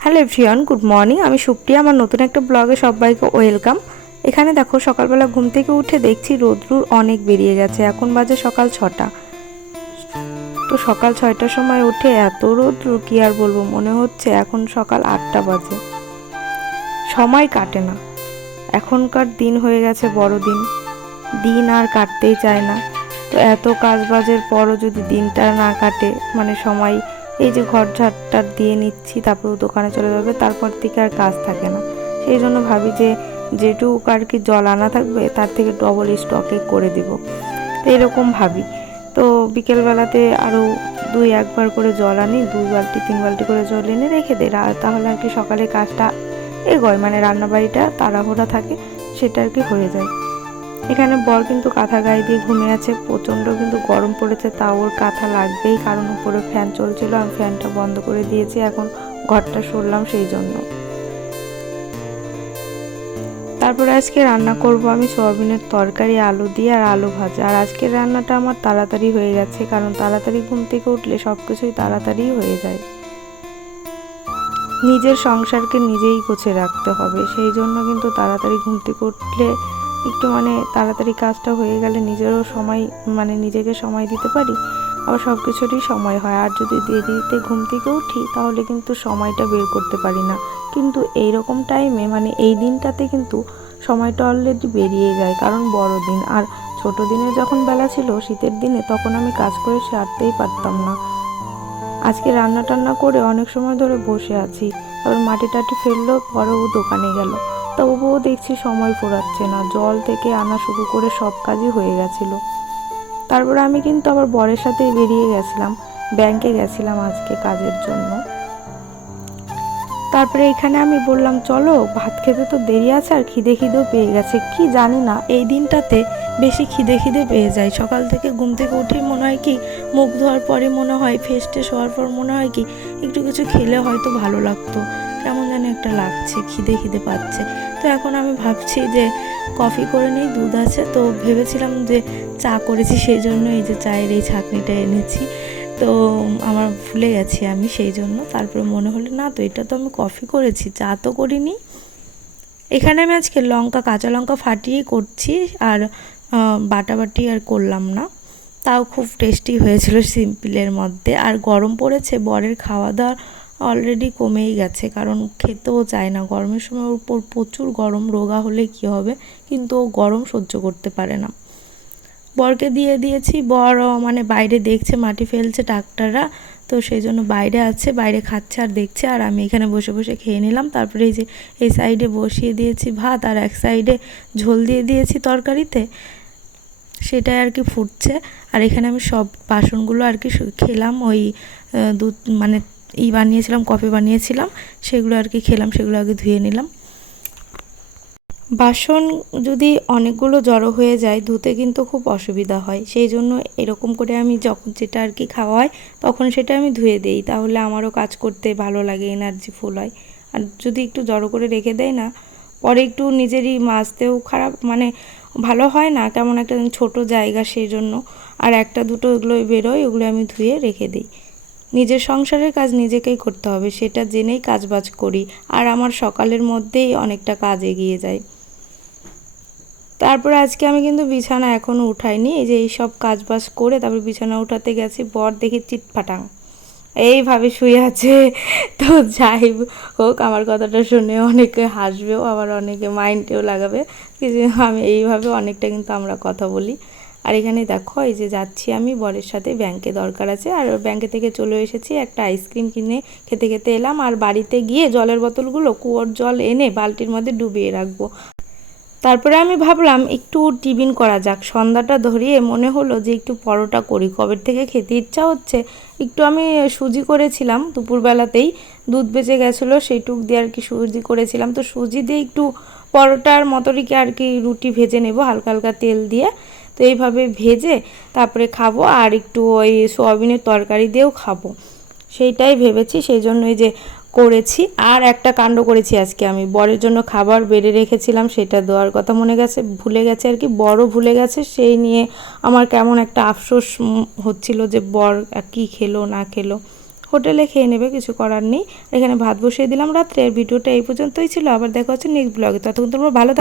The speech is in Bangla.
Hello everyone, good morning. আমি সুপ্রিয়া, আমার নতুন একটা ব্লগে সবাইকে ওয়েলকাম। এখানে দেখো, সকালবেলা ঘুম থেকে উঠে দেখছি রোদ্রুর অনেক বেরিয়ে গেছে। এখন বাজে সকাল ছটা। তো সকাল ছয়টার সময় উঠে এত রোদ্রু, কি আর বলব? মনে হচ্ছে এখন সকাল আটটা বাজে। সময় কাটে না। এখনকার দিন হয়ে গেছে বড় দিন। দিন আর কাটতেই চায় না। তো এত কাজ বাজের পরও যদি দিনটা না কাটে মানে সময় এই যে ঘর ঝাড়টার দিয়ে নিচ্ছি, তারপর দোকানে চলে যাবে, তারপর থেকে আর কাজ থাকে না। সেই জন্য ভাবি যে যেটুকু আর কি জল আনা থাকবে, তার থেকে ডবল স্টকে করে দিব। তো এরকম ভাবি। তো বিকেলবেলাতে আরও দুই একবার করে জল আনি, দুই বালতি, তিন বালতি করে জল এনে রেখে দেয় তাহলে আর কি সকালে কাজটা এগোয় মানে রান্নাবাড়িটা তাড়াহুড়া থাকে, সেটা আর কি হয়ে যায়। এখানে বর কিন্তু কাঁথা গায়ে দিয়ে ঘুমিয়ে আছে, প্রচণ্ড কিন্তু গরম পড়েছে, তাও ওর কাঁথা লাগবেই, কারণ উপরে ফ্যান চলছিল, আমি ফ্যানটা বন্ধ করে দিয়েছি, এখন ঘরটা সরলাম সেই জন্য। তারপরে আজকে রান্না করব আমি সোয়াবিনের তরকারি, আলু দিয়ে আর আলু ভাজা। আর আজকের রান্নাটা আমার তাড়াতাড়ি হয়ে গেছে, কারণ তাড়াতাড়ি ঘুম থেকে উঠলে সব কিছুই তাড়াতাড়ি হয়ে যায়। নিজের সংসারকে নিজেই গুছে রাখতে হবে, সেই জন্য কিন্তু তাড়াতাড়ি ঘুম থেকে উঠলে একটু মানে তাড়াতাড়ি কাজটা হয়ে গেলে নিজেরও সময় মানে নিজেকে সময় দিতে পারি, আবার সব কিছুরই সময় হয়। আর যদি দেরিতে ঘুম থেকে উঠি, তাহলে কিন্তু সময়টা বের করতে পারি না। কিন্তু এই রকম টাইমে মানে এই দিনটাতে কিন্তু সময়টা অলরেডি বেরিয়ে যায়, কারণ বড় দিন। আর ছোট দিনে যখন বেলা ছিল, শীতের দিনে, তখন আমি কাজ করে সারতেই পারতাম না। আজকে রান্না টান্না করে অনেক সময় ধরে বসে আছি। তারপর মাটি টাটি ফেলল, পরেও দোকানে গেল। তবুও দেখছি সময় ফুরাচ্ছে না। জল থেকে আনা শুরু করে সব কাজই হয়ে গেছিল। তারপরে আমি কিন্তু আবার বরের সাথে বেরিয়ে গেছিলাম। ব্যাংকে গেছিলাম আজকে কাজের জন্য। তারপরে এখানে আমি বললাম, চলো, ভাত খেতে তো দেরি আছে আর খিদে খিদেও পেয়ে গেছে। কি জানি না, এই দিনটাতে বেশি খিদে খিদে পেয়ে যায়। সকাল থেকে ঘুম থেকে উঠেই মনে হয় কি, মুখ ধোয়ার পরে মনে হয় ফেস টেস হওয়ার পর মনে হয় কি, একটু কিছু খেলে হয়তো ভালো লাগতো। কেমন যেন একটা লাগছে, খিদে খিদে পাচ্ছে। তো এখন আমি ভাবছি যে কফি করে নেই, দুধ আছে। তো ভেবেছিলাম যে চা করেছি, সেই জন্য এই যে চায়ের এই ছাকনিটা এনেছি। তো আমার ভুলে গেছি আমি সেই জন্য। তারপরে মনে হলো, না তো এটা তো আমি কফি করেছি, চা তো করিনি। এখানে আমি আজকে লঙ্কা, কাঁচা লঙ্কা ফাটিয়েই করছি, আর বাটাবাটি আর করলাম না। তাও খুব টেস্টি হয়েছিল সিম্পলের মধ্যে। আর গরম পড়েছে, বরের খাওয়া দাওয়া অলরেডি কমেই গেছে, কারণ খেতেও চায় না। গরমের সময় ওর উপর প্রচুর গরম, রোগা হলে কি হবে? কিন্তু ও গরম সহ্য করতে পারে না। বরকে দিয়ে দিয়েছি, বর মানে বাইরে দেখছে, মাটি ফেলছে ডাক্তাররা, তো সেই জন্য বাইরে আছে, বাইরে খাচ্ছে আর দেখছে। আর আমি এখানে বসে বসে খেয়ে নিলাম। তারপরে এই যে, এই সাইডে বসিয়ে দিয়েছি ভাত আর এক সাইডে ঝোল দিয়ে দিয়েছি তরকারিতে। সেটাই আর কি ফুটছে। আর এখানে আমি সব বাসনগুলো আর কি খেলাম। ওই দুধ মানে ই বানিয়েছিলাম, কফি বানিয়েছিলাম, সেগুলো আর কি খেলাম, সেগুলো আগে ধুয়ে নিলাম। বাসন যদি অনেকগুলো জড়ো হয়ে যায়, ধুতে কিন্তু খুব অসুবিধা হয়। সেই জন্য এরকম করে আমি যখন যেটা আর কি খাওয়া হয়, তখন সেটা আমি ধুয়ে দিই। তাহলে আমারও কাজ করতে ভালো লাগে এনার্জি ফুল হয়। আর যদি একটু জড়ো করে রেখে দেয় না, পরে একটু নিজেরই মাজতেও খারাপ মানে ভালো হয় না, কেমন একটা ছোট জায়গা সেই জন্য। আর একটা দুটো এগুলোই বেরোয় ওগুলো আমি ধুয়ে রেখে দিই। নিজের সংসারের কাজ নিজেকেই করতে হবে, সেটা জেনেই কাজবাজ করি। আর আমার সকালের মধ্যেই অনেকটা কাজ এগিয়ে যায়। তারপর আজকে আমি কিন্তু বিছানা এখনও উঠাইনি, এই যে এই সব কাজ বাজ করে তারপর বিছানা উঠাতে গেছি, বর দেখি চিটফাটাং। এইভাবে শুয়ে আছে। তো যাই হোক, আমার কথাটা শুনে অনেকে হাসবেও, আবার অনেকে মাইন্ডেও লাগাবে। কিছু আমি এইভাবে অনেকটা কিন্তু আমরা কথা বলি। আর এখানে দেখো, এই যে যাচ্ছি আমি, বরের সাথে ব্যাংকে দরকার আছে। আর ব্যাংকে থেকে চলে এসেছি, একটা আইসক্রিম কিনে খেতে খেতে এলাম। আর বাড়িতে গিয়ে জলের বোতলগুলো, কুয়োর জল এনে বালতির মধ্যে ডুবিয়ে রাখব। তারপরে আমি ভাবলাম, একটু টিফিন করা যাক। সন্ধ্যাটা ধরিয়ে মনে হলো যে একটু পরোটা করি। কবে থেকে খেতে ইচ্ছা হচ্ছে? একটু আমি সুজি করেছিলাম দুপুরবেলাতেই। দুধ বেঁচে গেছিল, সেইটুক দিয়ে আর কি সুজি করেছিলাম। তো সুজি দিয়ে একটু পরোটার মতোরিকে আর কি রুটি ভেজে নেব, হালকা হালকা তেল দিয়ে। তো এইভাবে ভেজে তারপরে খাব আর একটু ওই সোয়াবিনের তরকারি দিয়েও খাব। সেইটাই ভেবেছি সেই জন্য এই যে করেছি। আর একটা কাণ্ড করেছি আজকে আমি। বরের জন্য খাবার বেড়ে রেখেছিলাম, সেটা দেওয়ার কথা মনে গেছে, ভুলে গেছে আর কি। বড় ভুলে গেছে, সেই নিয়ে আমার কেমন একটা আফসোস হচ্ছিল যে বর কি খেলো, না খেলো। হোটেলে খেয়ে নেবে, কিছু করার নেই। এখানে ভাত বসিয়ে দিলাম রাত্রে। ভিডিওটা এই পর্যন্তই ছিল। আবার দেখা হচ্ছে নেক্সট ব্লগে ততক্ষণ তোমরা ভালো।